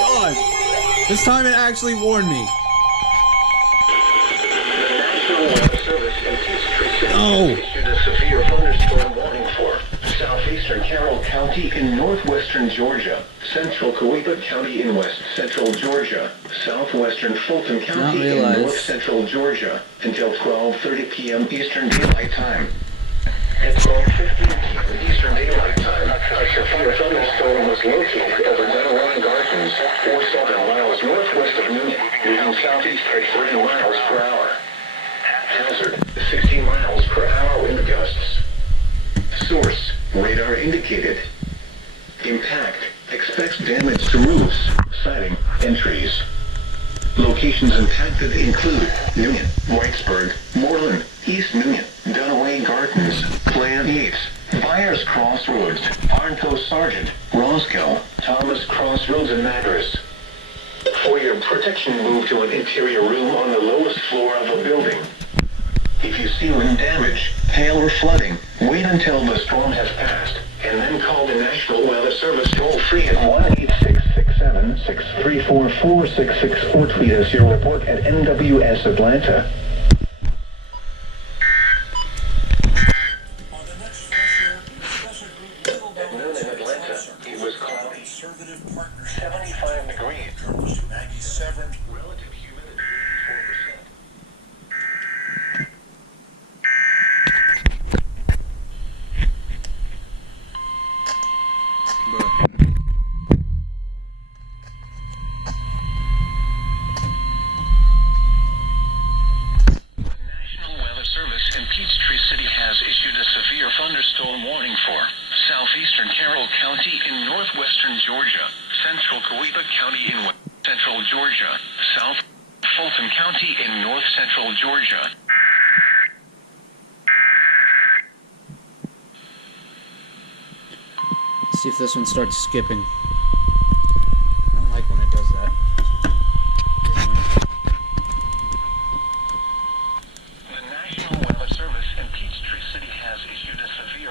God. This time it actually warned me. The National Weather Service in Peachtree City Oh. issued a severe thunderstorm warning for southeastern Carroll County in northwestern Georgia, central Coweta County in west central Georgia, southwestern Fulton County in north central Georgia, until 12:30 p.m. Eastern Daylight Time. At 12:15 p.m. Eastern Daylight Time, a severe thunderstorm was located over Dunaway Gardens, 47 miles northwest of Newton, moving southeast at 30 miles per hour. Hazard, 60 miles per hour wind gusts. Source, radar indicated. Impact, expects damage to roofs, siding, and trees. Locations impacted include Newton, Whitesburg, Moreland, East Newton, Dunaway Gardens, Plan 8, Byers Crossroads, Arnco Sargent, Roscoe, Thomas Crossroads, and Madras. For your protection, move to an interior room on the lowest floor of a building. If you see wind damage, hail, or flooding, wait until the storm has passed, and then call the National Weather Service toll-free at 1-866-7-634-4664 or tweet us your report at NWS Atlanta. At noon in Atlanta, it was cloudy, 75 degrees, 97 relative humidity, 4%. Peachtree City has issued a severe thunderstorm warning for southeastern Carroll County in northwestern Georgia, central Coweta County in west central Georgia, south Fulton County in north central Georgia. Let's see if this one starts skipping. I don't like when it does that.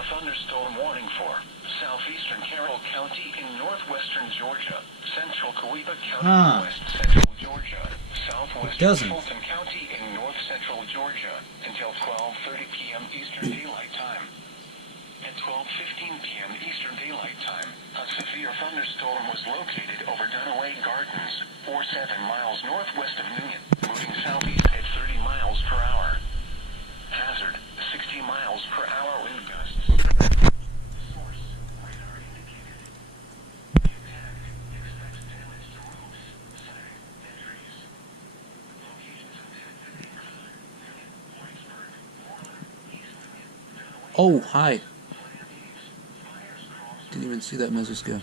Thunderstorm warning for southeastern Carroll County in northwestern Georgia, central Coweta County in west central Georgia, southwestern Fulton County in north central Georgia, until 12:30 p.m. Eastern Daylight Time. At 12:15 p.m. Eastern Daylight Time, a severe thunderstorm was located over Dunaway Gardens, 47 miles northwest of Newton, moving southeast at 30 miles per hour. Hazard, 60 miles per hour wind gusts. Oh, hi. Didn't even see that mesoscale.